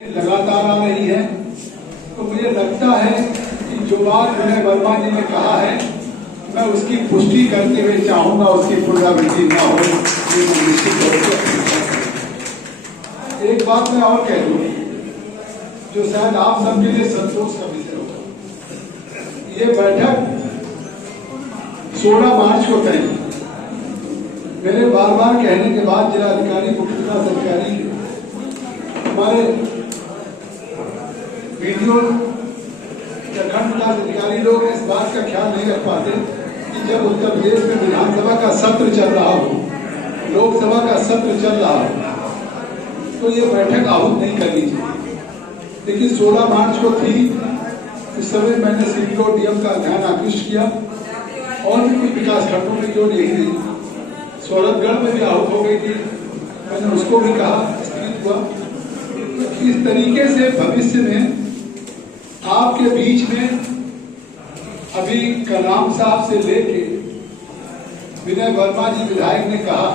लगातार आ रही है, तो मुझे लगता है कि जो बात विनय वर्मा जी ने कहा है मैं उसकी पुष्टि करते हुए चाहूंगा उसकी पुनरावृत्ति न हो, ये मैं निश्चित तौर पर। एक बात मैं और कह दूं जो शायद आप सबके लिए संतोष का विषय होगा। ये बैठक 16 मार्च को तय है। मेरे बार बार कहने के बाद जिला अधिकारी, मुख्य विकास अधिकारी, हमारे वीडियो प्रखंड विकास अधिकारी लोग इस बात का ख्याल नहीं रख पाते कि जब उत्तर प्रदेश में विधानसभा का सत्र चल रहा हो, लोकसभा का सत्र चल रहा हो, तो ये बैठक आहूत नहीं करनी चाहिए। लेकिन 16 मार्च को थी, उस समय मैंने सीडीओ डीएम का ध्यान आकृष्ट किया और भी कुछ विकास खंडों में जो यही नहीं, सौरभगढ़ में भी आहूत हो गई थी, मैंने उसको भी कहा, स्थगित हुआ। इस तरीके से भविष्य में आपके बीच में अभी कलाम साहब से लेके विनय वर्मा जी विधायक ने कहा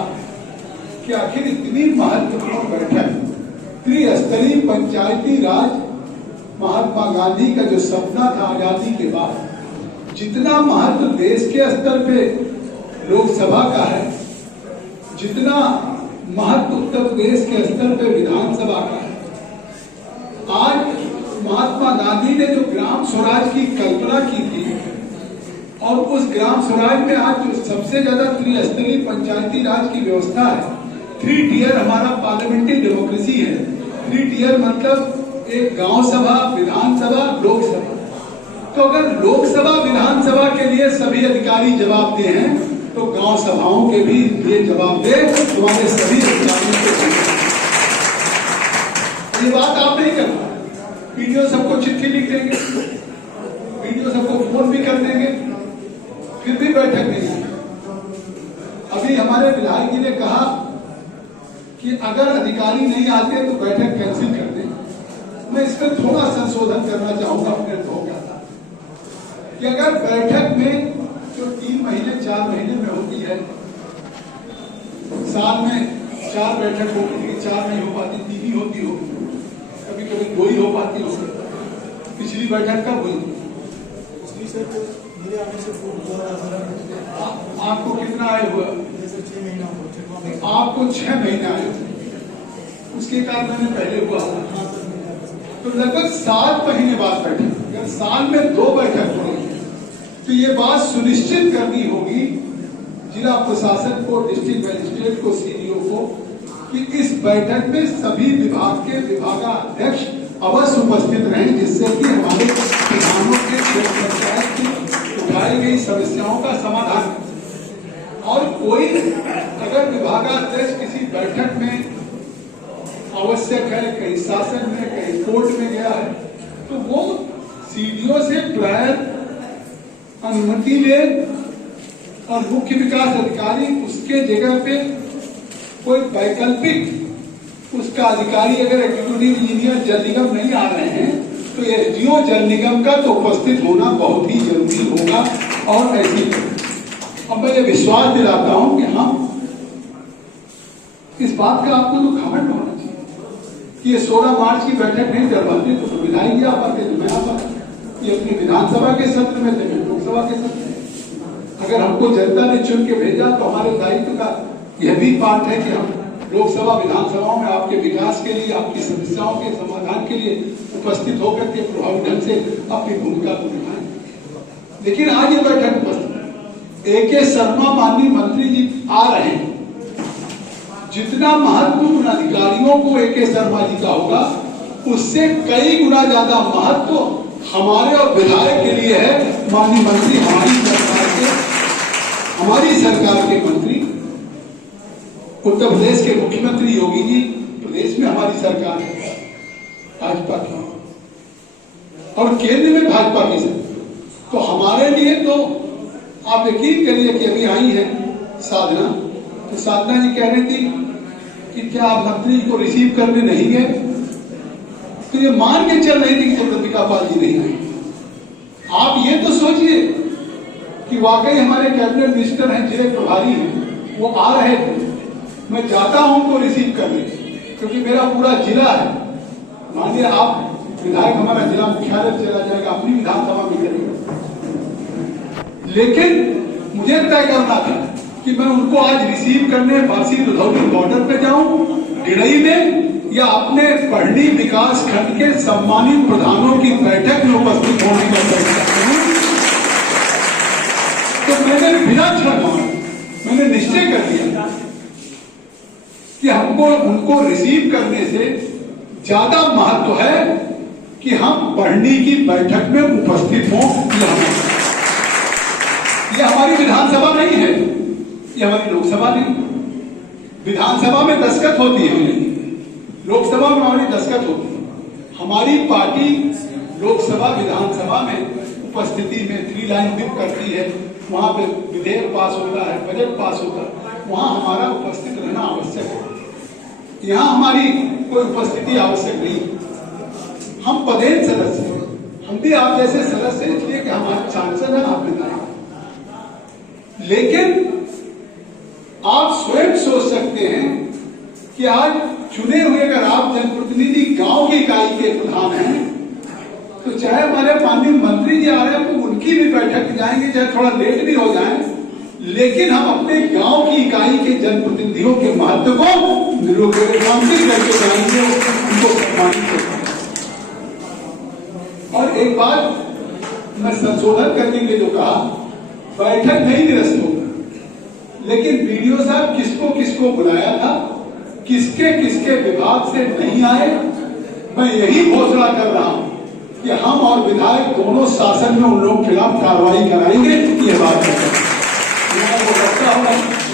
कि आखिर इतनी महत्वपूर्ण बैठक त्रिस्तरीय पंचायती राज महात्मा गांधी का जो सपना था आजादी के बाद, जितना महत्व देश के स्तर पे लोकसभा का है, जितना महत्व उत्तर प्रदेश के स्तर पे विधानसभा का है, आज महात्मा गांधी ने जो ग्राम स्वराज की कल्पना की थी और उस ग्राम स्वराज में आज जो सबसे ज्यादा त्रिस्तरीय पंचायती राज की व्यवस्था है, 3 टियर हमारा पार्लियामेंट्री डेमोक्रेसी है। 3 टियर मतलब एक गांव सभा, विधानसभा, लोकसभा। तो अगर लोकसभा विधानसभा के लिए सभी अधिकारी जवाब दे हैं तो गांव सभाओं के भी ये जवाब दे तुम्हारे सभी अधिकारियों को। ये बात आप नहीं करना, वीडियो सबको चिट्ठी लिख देंगे, वीडियो सबको फोन भी कर देंगे, फिर भी बैठक नहीं है। अभी हमारे विधायक जी ने कहा कि अगर अधिकारी नहीं आते तो बैठक कैंसिल कर दें। मैं इसमें थोड़ा संशोधन करना चाहूंगा अपने अनुभव के साथ कि अगर बैठक में जो 3 महीने 4 महीने में होती है, साल में 4 बैठक होती है, 4 नहीं हो पाती, 3 ही होती हो, कभी कभी 2 ही हो पाती हो। पिछली बैठक कब हुई? आपको कितना आए हुआ? आपको 6 महीने आए, उसके कारण मैंने पहले हुआ, तो लगभग 7 महीने बाद बैठक। अगर साल में 2 बैठक हो रही है तो ये बात सुनिश्चित करनी होगी जिला प्रशासन को, डिस्ट्रिक्ट मजिस्ट्रेट को, सीडीओ को कि इस बैठक में सभी विभाग के विभागाध्यक्ष अवश्य उपस्थित रहें, जिससे कि हमारे किसानों के पंचायत की उठाई गई समस्याओं का समाधान। और कोई अगर विभागाध्यक्ष किसी बैठक में आवश्यक है, कहीं शासन में, कहीं कोर्ट में गया है, तो वो सीडीओ से प्रायर अनुमति ले और मुख्य विकास अधिकारी उसके जगह पे कोई वैकल्पिक उसका अधिकारी, अगर एग्जीक्यूटिव इंजीनियर जल निगम नहीं आ रहे हैं तो एसडीओ जल निगम का तो उपस्थित होना बहुत ही जरूरी होगा। और ऐसी अब मैं ये विश्वास दिलाता हूं कि हम इस बात का आपको तो घमंड होना चाहिए कि ये 16 मार्च की बैठक नहीं कर पाते तो विधायक जी आ पाते, तो मैं आ पाता, ये अपनी विधानसभा के सत्र में थे, लोकसभा के सत्र में। अगर हमको जनता ने चुन के भेजा तो हमारे दायित्व का यह भी पार्ट है कि हम लोकसभा विधानसभाओं में आपके विकास के लिए, आपकी समस्याओं के समाधान के लिए उपस्थित होकर के प्रभावी ढंग से अपनी भूमिका को निभाएं। लेकिन आज ये बैठक उपस्थित, AK शर्मा माननीय मंत्री जी आ रहे हैं, जितना महत्वपूर्ण अधिकारियों को AK शर्मा जी का होगा उससे कई गुना ज्यादा महत्व हमारे और विधायक के लिए है। माननीय मंत्री हमारी सरकार के मंत्री, उत्तर प्रदेश के मुख्यमंत्री योगी जी, प्रदेश में हमारी सरकार है भाजपा की और केंद्र में भाजपा की सरकार। तो हमारे लिए तो आप यकीन करिए कि अभी आई है साधना, तो साधना जी कह रही थी कि क्या आप मंत्री को रिसीव करने नहीं गए, तो ये मान के चल रही थी कि प्रतिका पाल जी नहीं आई। आप ये तो सोचिए कि वाकई हमारे कैबिनेट मिनिस्टर हैं, जिले प्रभारी हैं, वो आ रहे थे, मैं जाता हूं उनको रिसीव करने, क्योंकि मेरा पूरा जिला है, मानिए आप विधायक हमारा जिला मुख्यालय चला जाएगा, अपनी विधानसभा में करेगा, लेकिन मुझे तय करना था कि मैं उनको आज रिसीव करने फांसी रुधौली बॉर्डर पे जाऊं गिरई में, या अपने पढ़नी विकास खंड के सम्मानित प्रधानों की बैठक में उपस्थित होने का फैसला करूं। तो मैंने बिना क्षण मैंने निश्चय कर लिया कि हमको उनको रिसीव करने से ज्यादा महत्व है कि हम पढ़नी की बैठक में उपस्थित हों। यह हमारी विधानसभा नहीं है, यह हमारी लोकसभा नहीं। विधानसभा में दस्तखत होती है, लोकसभा में हमारी दस्तखत होती है। हमारी पार्टी लोकसभा विधानसभा में उपस्थिति में 3 लाइन व्हिप करती है, वहां पे विधेयक पास होता है, बजट पास होता है, वहां हमारा उपस्थित रहना आवश्यक है। यहाँ हमारी कोई उपस्थिति आवश्यक नहीं। हम पदेन सदस्य हैं, हम भी आप जैसे सदस्य हैं, इसलिए कि हमारे सांसद हैं, आप विधायक। लेकिन आप स्वयं सोच सकते हैं कि आज चुने हुए अगर आप जनप्रतिनिधि गांव की इकाई के प्रधान हैं, तो चाहे हमारे माननीय मंत्री जी आ रहे हैं तो उनकी भी बैठक जाएंगे, चाहे थोड़ा लेट भी हो जाए, लेकिन हम अपने गांव की इकाई के जनप्रतिनिधियों के महत्व को निरूपित करके जाएंगे, उनको सम्मानित करेंगे। और एक बात मैं संशोधन करने के लिए जो कहा, बैठक नहीं निरस्त होगा, लेकिन वीडियो साहब किसको किसको बुलाया था, किसके किसके विभाग से नहीं आए, मैं यही घोषणा कर रहा हूं कि हम और विधायक दोनों शासन में उन लोगों के खिलाफ कार्रवाई कराएंगे। ये बात है,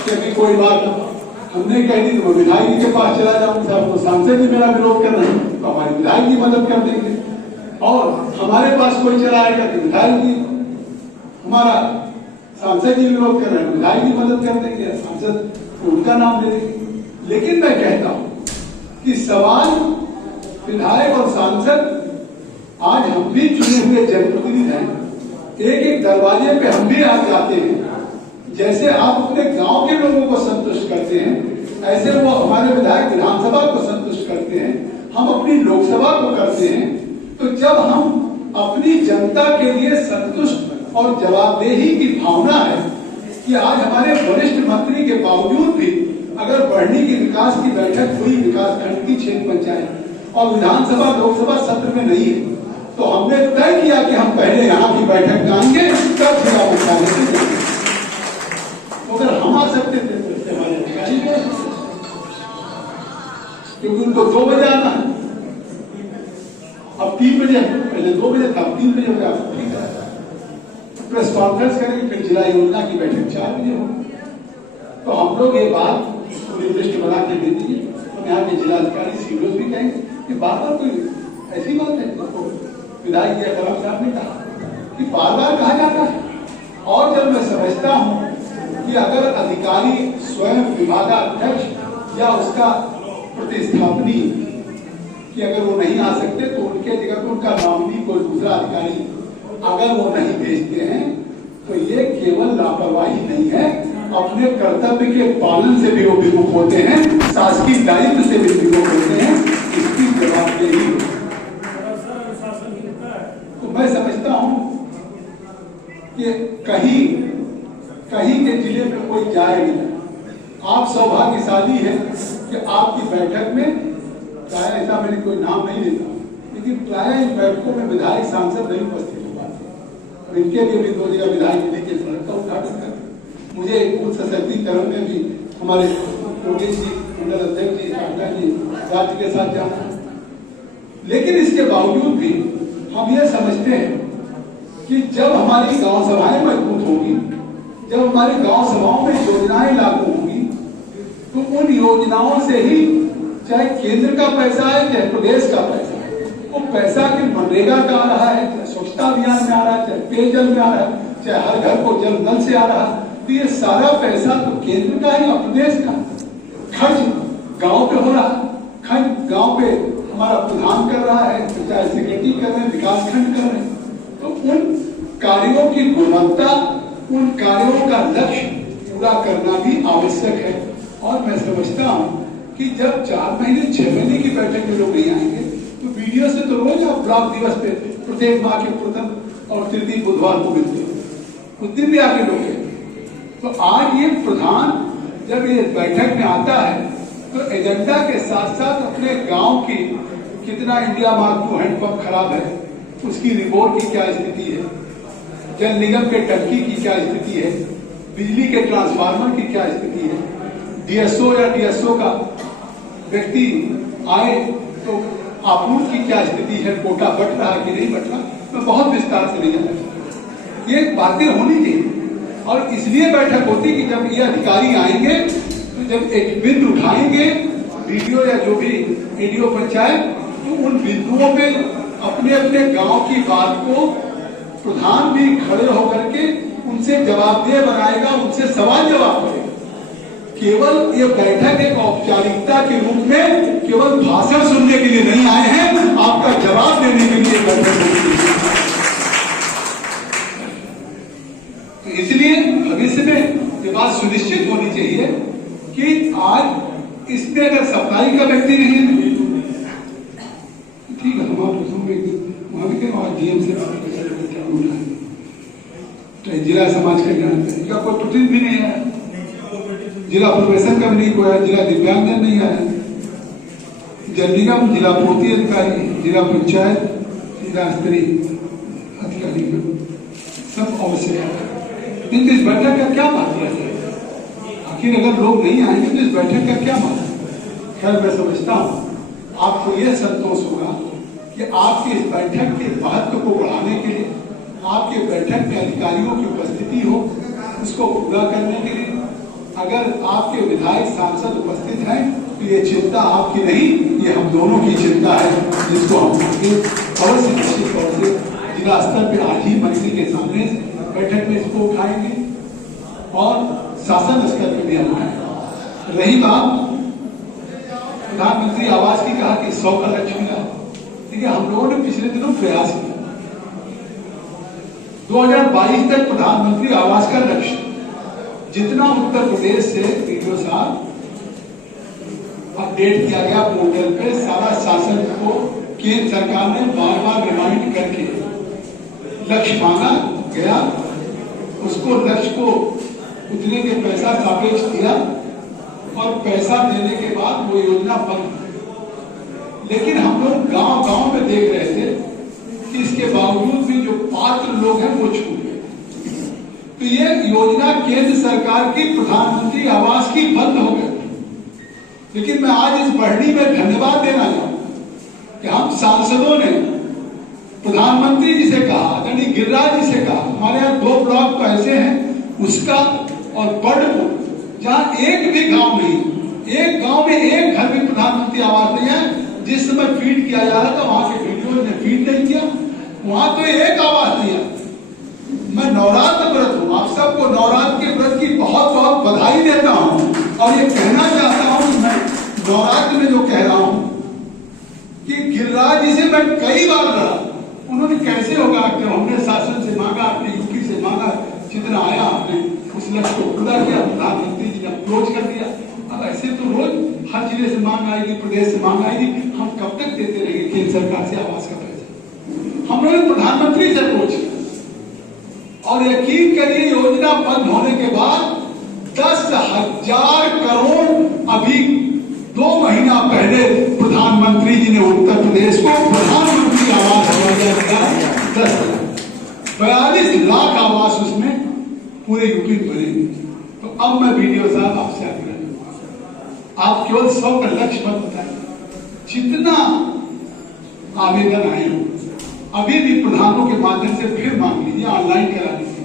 कि कोई बात हमने कह दी तो मैं विधायक जी के पास चला जाऊंगा, साहब तो सांसद जी मेरा विरोध कर रहे हैं तो हमारे विधायक जी मदद कर देंगे, और हमारे पास कोई चला आएगा तो विधायक जी, हमारा सांसद जी विरोध कर रहे हैं, विधायक जी मदद कर देंगे, सांसद उनका नाम ले देंगे। लेकिन मैं कहता हूं कि सवाल विधायक और सांसद, आज हम भी चुने हुए जनप्रतिनिधि हैं, एक एक दरवाजे पे हम भी आज जाते हैं। जैसे आप अपने गांव के लोगों को संतुष्ट करते हैं, ऐसे वो हमारे विधायक विधानसभा को संतुष्ट करते हैं, हम अपनी लोकसभा को करते हैं। तो जब हम अपनी जनता के लिए संतुष्ट और जवाबदेही की भावना है कि आज हमारे वरिष्ठ मंत्री के बावजूद भी अगर बढ़नी की विकास की बैठक हुई विकास खंड की 6 पंचायत और विधानसभा लोकसभा सत्र में नहीं है, तो हमने तय किया कि हम पहले यहाँ की बैठक जाएंगे, तब जिला मुख्यालय से जाएंगे। अगर हम आ सकते थे तो हमारे अधिकारी क्योंकि उनको 2 बजे आना है, अब 3 बजे, पहले 2 बजे था, 3 बजे हो गया, ठीक है। प्रेस कॉन्फ्रेंस करेंगे, फिर जिला योजना की बैठक 4 बजे होगी। तो हम लोग ये बात लिस्ट बना के दे दीजिए, हम यहाँ के जिलाधिकारी सीडीओ भी कहेंगे कि बार बार कोई ऐसी बात है, विधायक जी कलाम साहब ने कहा कि बार बार कहा जाता है। और जब मैं समझता हूँ कि अगर अधिकारी स्वयं विभागाध्यक्ष या उसका प्रतिस्थापनी कि अगर वो नहीं आ सकते तो उनके जगह पर उनका नॉमिनी कोई दूसरा अधिकारी अगर वो नहीं भेजते हैं, तो ये केवल लापरवाही नहीं है, अपने कर्तव्य के पालन से भी वो विमुख होते हैं, शासकीय दायित्व से भी विमुख होते हैं, इसकी जवाबदेही। तो मैं समझता हूं कि कहीं के जिले में कोई जाए नहीं। आप सौभाग्यशाली हैं कि आपकी बैठक में, चाहे ऐसा मैंने कोई नाम नहीं लेता, लेकिन प्राय इन बैठकों में विधायक सांसद नहीं उपस्थित हो पाते, और इनके लिए भी 2 जगह विधायक निधि के सड़क का उद्घाटन करते। मुझे बूथ सशक्तिकरण में भी हमारे योगेश जी, मंडल अध्यक्ष जी, काका जी, राज्य के साथ जाना, लेकिन इसके बावजूद भी हम ये समझते हैं कि जब हमारी गांव सभाएं मजबूत होगी, जब हमारी गांव सभाओं में योजनाएं लागू होंगी, तो उन योजनाओं से ही, चाहे केंद्र का पैसा है चाहे प्रदेश का पैसा है, वो पैसा कि मनरेगा का आ रहा है, चाहे स्वच्छता अभियान में आ रहा है, चाहे पेयजल में आ रहा है, चाहे हर घर को जल नल से आ रहा है, तो ये सारा पैसा तो केंद्र का है या प्रदेश का। खर्च गांव पे हो रहा है, खर्च गांव पे हमारा प्रधान कर रहा है, चाहे सेक्रेटरी कर रहे हैं, विकास खंड कर रहे हैं। तो उन कार्यों की गुणवत्ता, उन कार्यों का लक्ष्य पूरा करना भी आवश्यक है। और मैं समझता हूं कि जब 4 महीने 6 महीने की बैठक में लोग नहीं आएंगे, तो वीडियो से तो रोज आप ब्लॉक दिवस पे प्रत्येक माह के प्रथम और तृतीय बुधवार को मिलते हो, उस दिन भी आपके लोग हैं। तो आज ये प्रधान जब ये बैठक में आता है तो एजेंडा के साथ साथ अपने गांव की कितना इंडिया मार्क 2 हैंडपंप खराब है उसकी रिपोर्ट की क्या स्थिति है, जल निगम के टंकी की क्या स्थिति है, बिजली के ट्रांसफार्मर की क्या स्थिति है, डीएसओ या टीएसओ का व्यक्ति आए तो आपूर्ति की क्या स्थिति है, कोटा बट रहा कि नहीं बट रहा, मैं बहुत विस्तार से नहीं जानता। ये बातें होनी चाहिए और इसलिए बैठक होती कि जब ये अधिकारी आएंगे तो जब एक बिंदु उठाएंगे वीडियो या जो भी एडीओ पंचायत, तो उन बिंदुओं पे अपने अपने गांव की बात को प्रधान भी खड़े होकर के उनसे जवाबदेह बनाएगा, उनसे सवाल जवाब करेगा। केवल ये बैठक एक औपचारिकता के रूप में केवल भाषण सुनने के लिए नहीं आए हैं, आपका जवाब देने के लिए बैठक होती है। तो इसलिए भविष्य में ये बात सुनिश्चित होनी चाहिए कि आज इसमें अगर सफाई का व्यक्ति नहीं है ठीक है, हम आप वहां भी कहें डीएम से जिला समाज कल्याण का कोई प्रतिनिधि भी नहीं है, जिला प्रोफेशन का भी नहीं कोई, जिला दिव्यांगजन नहीं आया, जल निगम, जिला पूर्ति अधिकारी, जिला पंचायत, जिला स्तरीय अधिकारी सब आवश्यक। लेकिन इस बैठक का क्या बात है? आखिर अगर लोग नहीं आएंगे तो इस बैठक का क्या मतलब? खैर मैं समझता हूँ आपको यह संतोष होगा कि आपकी इस बैठक के महत्व को बढ़ाने के लिए आपके बैठक में अधिकारियों की उपस्थिति हो, उसको पूरा करने के लिए अगर आपके विधायक सांसद उपस्थित हैं तो ये चिंता आपकी नहीं, ये हम दोनों की चिंता है, जिसको हम अवश्य निश्चित तौर से जिला स्तर पर आज ही मंत्री के सामने बैठक में इसको उठाएंगे और शासन स्तर पर भी हम उठाएंगे। रही बात प्रधानमंत्री आवास की, कहा कि 100 का लक्ष्य मिला। देखिए हम लोगों ने पिछले दिनों प्रयास किया 2022 तक प्रधानमंत्री आवास का लक्ष्य जितना उत्तर प्रदेश से वीडियो साहब अपडेट किया गया पोर्टल पे, सारा शासन को केंद्र सरकार ने बार बार रिमाइंड करके लक्ष्य मांगा गया, उसको लक्ष्य को उतने के पैसा सापेक्ष दिया और पैसा देने के बाद वो योजना बंद। लेकिन हम लोग गांव गांव में देख रहे थे कि इसके बावजूद भी जो पात्र लोग हैं वो छूट गए। तो ये योजना केंद्र सरकार की प्रधानमंत्री आवास की बंद हो गई। लेकिन मैं आज इस बढ़नी में धन्यवाद देना चाहूंगा कि हम सांसदों ने प्रधानमंत्री जी से कहा, यानी गिरिराज जी से कहा, हमारे यहाँ 2 ब्लॉक तो ऐसे हैं उसका और बड़पुर जहाँ एक भी गांव नहीं, एक गांव में एक घर भी प्रधानमंत्री आवास नहीं है। जिस समय फीड किया जा रहा था वहां के वीडियो ने फीड नहीं किया, वहां तो एक आवास नहीं है। मैं नवरात्र व्रत हूँ, आप सबको नवरात्र के व्रत की बहुत बहुत बधाई देता हूँ और ये कहना चाहता हूँ, मैं नवरात्र में जो कह रहा हूँ कि गिरिराज जी से मैं कई बार लड़ा, उन्होंने कैसे होगा, जब हमने शासन से मांगा, अपने यूपी से मांगा, जितना आया आपने उस लक्ष्य को पूरा किया, प्रधानमंत्री जी ने अप्रोच कर दिया। अब ऐसे तो रोज हर जिले से मांग आएगी, प्रदेश से मांग आएगी, हम कब तक देते रहेंगे केंद्र सरकार से आवास का पैसा? हम लोग प्रधानमंत्री से अप्रोच किया और यकीन करिए योजना बंद होने के बाद 10,000 करोड़ अभी 2 महीना पहले प्रधानमंत्री जी ने उत्तर प्रदेश को प्रधानमंत्री आवास योजना 42 लाख आवास उसमें पूरे यूपी में बनेंगे। तो अब मैं वीडियो साहब आपसे आग्रह करूंगा, आप केवल 100 का लक्ष्य मत बताइए, जितना आवेदन आए हो अभी भी प्रधानों के माध्यम से फिर मांग लीजिए, ऑनलाइन करा लीजिए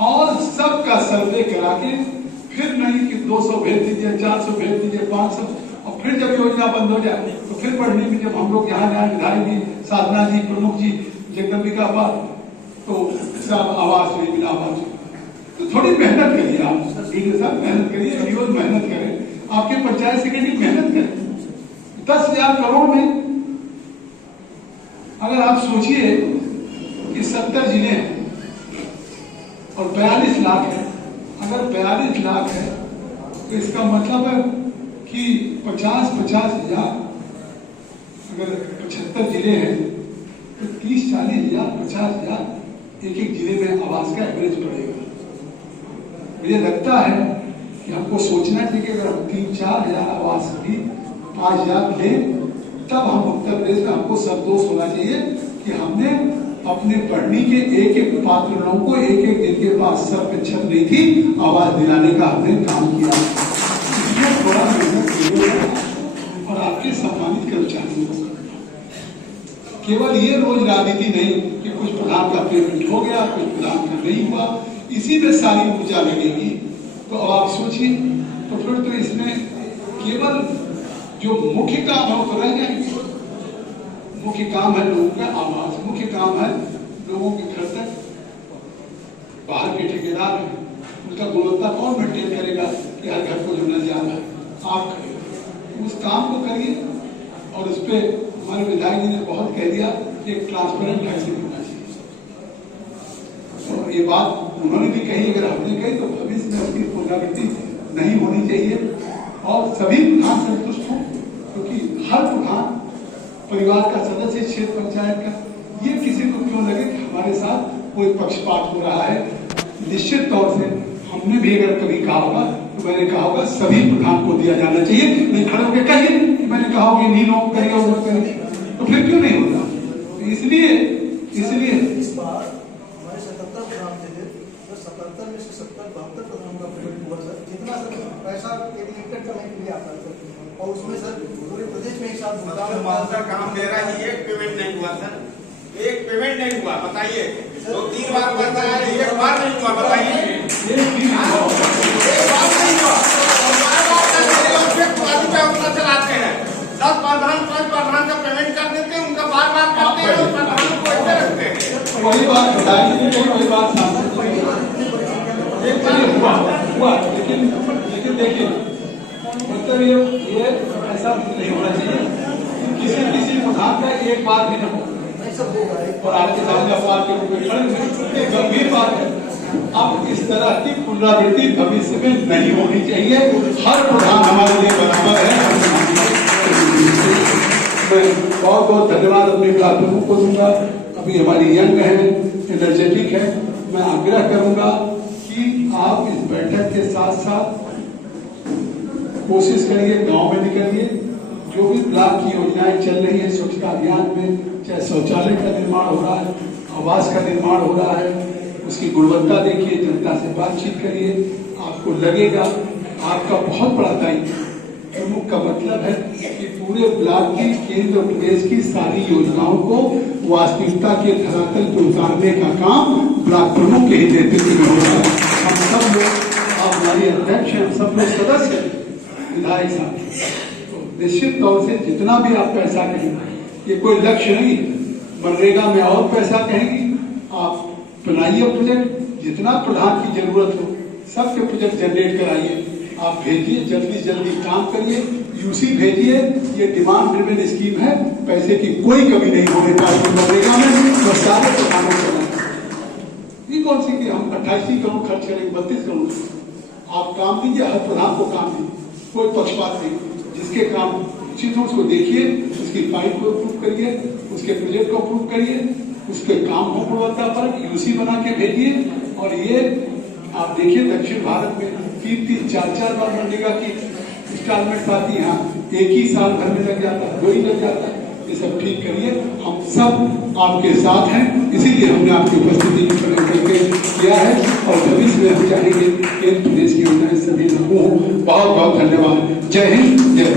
और सबका सर्वे करा के फिर नहीं कि 200 भेज दीजिए, 400 भेज दीजिए, 500, और फिर जब योजना बंद हो जाए तो फिर पढ़ने में जब हम लोग यहाँ विधायक जी, साधना जी, प्रमुख जी, जगदम्बिका बात तो सब आवास नहीं मिला, आवास तो थोड़ी मेहनत करिए आप वीडियो साहब, मेहनत करिए, वीडियो मेहनत करें, आपके पंचायत सेक्रेटरी मेहनत करें। 10,000 करोड़ में अगर आप सोचिए कि 70 जिले हैं और 42 लाख है, अगर 42 लाख है तो इसका मतलब है कि 50,000 अगर 75 जिले हैं तो 30-40 हजार 50,000 एक जिले में आवास का एवरेज पड़ेगा। मुझे लगता है कि हमको सोचना चाहिए कि अगर हम 3-4 हजार आवास भी 5,000 लें तब हम उत्तर प्रदेश में हमको संतोष होना चाहिए कि हमने अपने पढ़ने के एक पात्र लोगों को एक जिनके पास सर पे छत नहीं थी आवाज दिलाने का हमने काम किया। इसलिए थोड़ा मेहनत और आपके सम्मानित कर्मचारियों को केवल ये रोज राजनीति नहीं कि कुछ प्रधान का पेमेंट हो गया कुछ प्रधान का नहीं हुआ इसी में सारी ऊर्जा लगेगी। तो अब आप सोचिए तो फिर तो इसमें केवल जो मुख्य काम है तो रह जाएंगे। मुख्य काम है लोगों का आवाज, मुख्य काम है लोगों के घर तक। बाहर के ठेकेदार हैं उनका गुणवत्ता कौन मेंटेन करेगा कि हर घर को जो नल जा रहा है आप करेंगे उस काम को करिए। और उस पर हमारे विधायक जी ने बहुत कह दिया कि एक ट्रांसपेरेंट टैक्सिंग होना चाहिए। तो ये बात उन्होंने भी कही, अगर हमने कही तो भविष्य में उसकी पुनरावृत्ति नहीं होनी चाहिए और सभी प्रधान संतुष्ट हों क्योंकि हर प्रधान परिवार का सदस्य क्षेत्र पंचायत का ये किसी को क्यों लगे कि हमारे साथ कोई पक्षपात हो रहा है। निश्चित तौर से हमने भी अगर कभी कहा होगा तो मैंने कहा होगा सभी प्रधान को दिया जाना चाहिए। नहीं खड़े होकर कहिए कि मैंने कहा होगा नहीं लोग करिए वो करिए तो फिर क्यों नहीं होता। इसलिए इस बार हमारे 77 प्रधान थे तो 77 में से 70-72 प्रधान का पेमेंट हुआ सर। जितना सर पैसा एक लिमिटेड समय के लिए आता है और उसमें सर पूरे प्रदेश में एक साथ काम दे रहा है। एक पेमेंट नहीं हुआ सर, एक पेमेंट नहीं हुआ बताइए। तो 3 बार करता है एक बार नहीं हुआ बताइए। एक बार नहीं हुआ उतना चलाते हैं 10 प्रधान 5 प्रधान का पेमेंट कर देते हैं उनका बार करते हैं और प्रधानों को ऐसे रखते हैं। वही बात वही बात हुआ लेकिन देखिए मतलब ये ऐसा नहीं होना चाहिए किसी प्रधान का एक बार भी न हो और आपके सामने अपवाद के रूप में खड़े गंभीर बात है। अब इस तरह की पुनरावृत्ति भविष्य में नहीं होनी चाहिए। हर प्रधान हमारे लिए बराबर है। मैं बहुत बहुत धन्यवाद अपने प्राथमिकों को दूंगा। अभी हमारी यंग है एनर्जेटिक है। मैं आग्रह करूंगा कि आप इस बैठक के साथ साथ कोशिश करिए गांव में निकलिए जो भी ब्लॉक की योजनाएं चल रही है स्वच्छता अभियान में चाहे शौचालय का निर्माण हो रहा है आवास का निर्माण हो रहा है उसकी गुणवत्ता देखिए जनता से बातचीत करिए। आपको लगेगा आपका बहुत बड़ा दायित्व प्रमुख का मतलब है कि पूरे ब्लॉक की केंद्र प्रदेश की सारी योजनाओं को वास्तविकता के धरातल पर उतारने का काम ब्लॉक प्रमुख के ही नेतृत्व में हो रहा है। हम सब लोग आप हमारी अध्यक्ष हैं हम सब लोग सदस्य विधायक साहब तो निश्चित तौर से जितना भी आप पैसा कहेंगे ये कोई लक्ष्य नहीं मनरेगा में और पैसा कहेंगी आप बनाइए प्रोजेक्ट जितना प्रधान की जरूरत हो सबके प्रोजेक्ट जनरेट कराइए आप भेजिए जल्दी काम करिए यूसी भेजिए। ये डिमांड ड्रिवन स्कीम है पैसे की कोई कमी नहीं होने पाएगी मनरेगा में तो सारे प्रधानों को ये कौन सी कि हम 28 करोड़ खर्च करेंगे 32 करोड़ आप काम दीजिए हर प्रधान को काम दीजिए कोई पक्षपात नहीं जिसके काम उचित हो उसको देखिए उसकी फाइल को अप्रूव करिए उसके प्रोजेक्ट को अप्रूव करिए उसके काम को गुणवत्ता पर यूसी बना के भेजिए। और ये आप देखिए दक्षिण भारत में 3-4 बार मनरेगा की इंस्टॉलमेंट आती है यहाँ एक ही साल भर में लग जाता है 2 ही लग जाता है। ये सब ठीक करिए हम सब आपके साथ हैं इसीलिए हमने आपकी उपस्थिति की प्रयोग करके किया है और भविष्य में हम चाहेंगे केंद्र प्रदेश की योजनाएं सभी लागू हों। बहुत बहुत धन्यवाद। जय हिंद जय